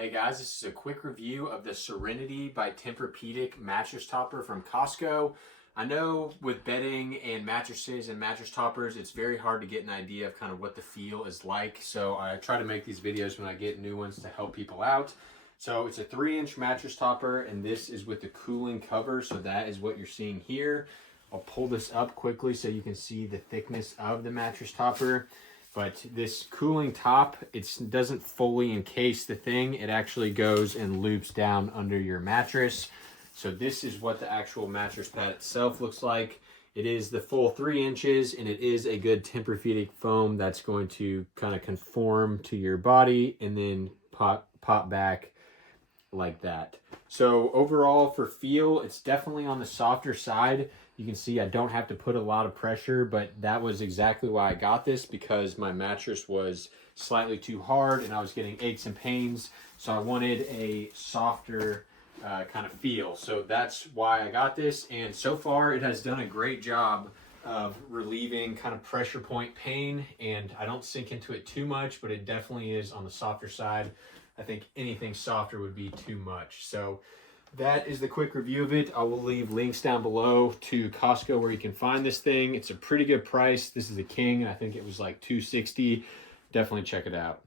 Hey guys, this is a quick review of the Serenity by Tempur-Pedic mattress topper from Costco. I know with bedding and mattresses and mattress toppers, it's very hard to get an idea of kind of what the feel is like. So I try to make these videos when I get new ones to help people out. So it's a 3-inch mattress topper, and this is with the cooling cover. So that is what you're seeing here. I'll pull this up quickly so you can see the thickness of the mattress topper. But this cooling top, it doesn't fully encase the thing. It actually goes and loops down under your mattress. So this is what the actual mattress pad itself looks like. It is the full 3 inches, and it is a good Tempur-Pedic foam that's going to kind of conform to your body and then pop back like that. So overall for feel, it's definitely on the softer side. You can see I don't have to put a lot of pressure, but that was exactly why I got this, because my mattress was slightly too hard and I was getting aches and pains. So I wanted a softer kind of feel. So that's why I got this. And so far it has done a great job of relieving kind of pressure point pain. And I don't sink into it too much, but it definitely is on the softer side. I think anything softer would be too much. So that is the quick review of it. I will leave links down below to Costco where you can find this thing. It's a pretty good price. This is a king. I think it was like $260. Definitely check it out.